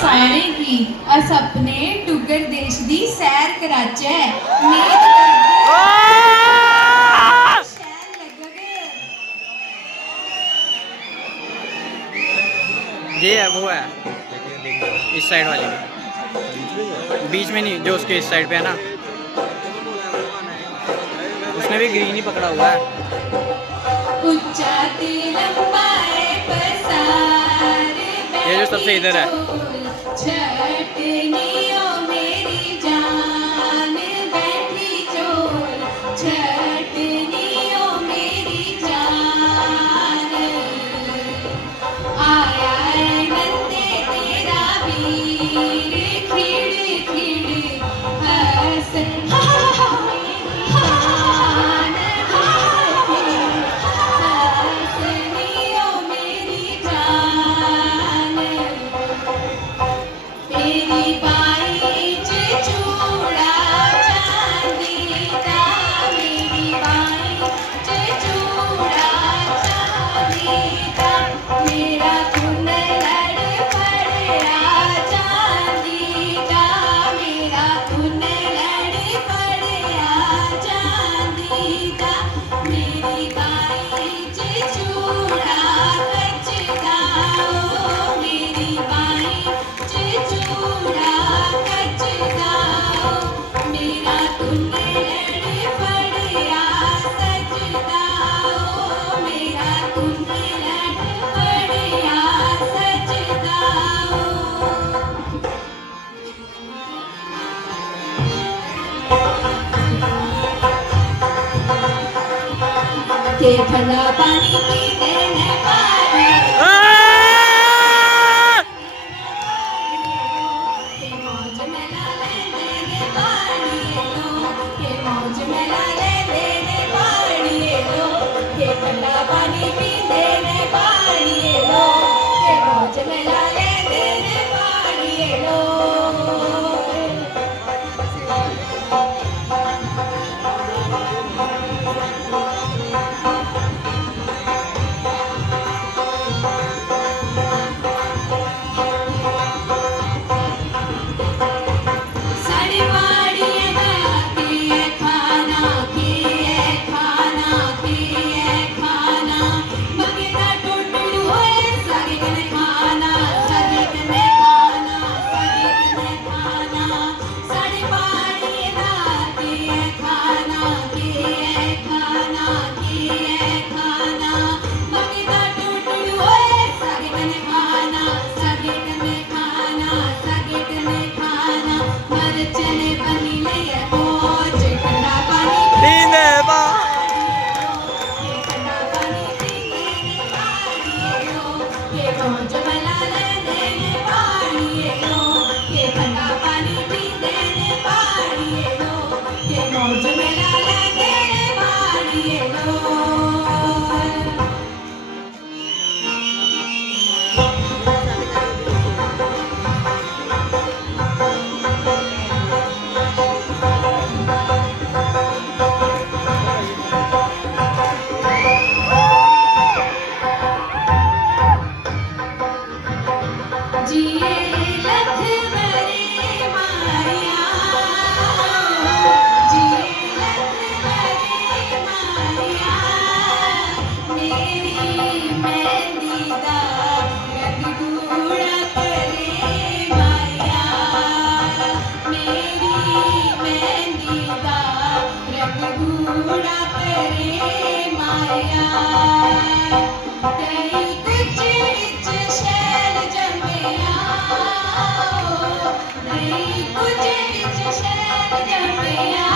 सारे की अस अपने डुगर देश दी सैर कराचे नींद करके शैल लगग। ये है वो है इस साइड वाली में, बीच में नहीं, जो उसके इस साइड पे है ना, उसने भी ग्रीन ही पकड़ा हुआ है। ऊंचा ते लंबाए पसार ये जो सबसे इधर है, छटनियो मेरी जान बैठी चोल, छटनियो मेरी जान आया है नंदे तेरा वीर खिड़ खिड़ हंस हंसनियो मेरी जान मेरी बाई च चूड़ा चांदी दा, मेरी बाई च चूड़ा चांदी दा, मेरा कुंडलड़ पड़या चांदी दा, मेरा कुंडलड़ पड़या चांदी दा, मेरी बाई च चूड़ा कचदा, ओ मेरी बाई च चूड़ा कचदा, ओ मेरा कुंडलड़ पड़या सजदा, ओ मेरा कुंडलड़ पड़या सजदा, ओ के ठंडा पानी पीते हैं पानी के मौज में ला लेंगे ने पानी लो, के मौज में ला लेंगे ने पानी लो, के ठंडा पानी पीते ने पानी लो, के मौज में ला लेंगे ने पानी लो। साड़ी वाड़ियां दा की है खाना, की है खाना, की है खाना, मगेदा टोटलू होए सागे कने खाना, सागे कने खाना, सागे कने खाना, साड़ी वाड़ियां दा की है खाना, की है खाना, की है खाना, मगेदा टोटलू होए सागे कने खाना, सागे कने खाना, सागे कने खाना, मरचने बनी ले पहुंच ठंडा पानी पीने बा ये ठंडा पानी पीने पानी लो, ये मौज बना लेने पानी लो, ये ठंडा पानी पीने पानी लो, ये मौज बना लेने पानी लो। जिए लख बरे मारिया, जिए लख बरे मारिया, मेरी मेहंदी दा रंग गूढ़ा करे माया, मेरी मेहंदी दा रंग गूढ़ा करे माया, कई कुछ विच शैल जम्मिया, कई कुछ विच शैल जम्मिया,